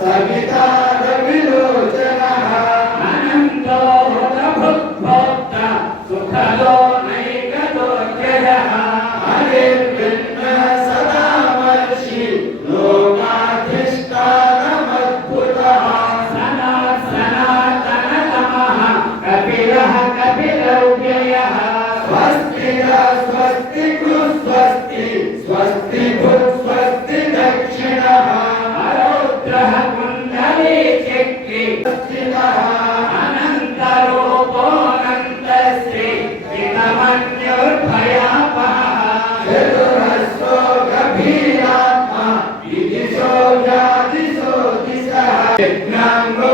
सविता रविलोचनः अनन्तो भुक्भोक्ता सुखदो नैकदोऽध्ययः हरिर्भिन्न सदा वर्षि लोकाधिष्ठानमद्भुतः सनातनतमः कपिलः कपिलव्ययः स्वस्ति स्वस्ति स्वस्ति स्वस्ति स्वस्ति दक्षिणः अरौद्रः कुण्डले चक्रे अनन्तरूपोऽनन्तश्री चितमन्युर्भयापहः चतुरस्रो गभीरात्मा इति सो व्याधिसो दिशः यज्ञाङ्गो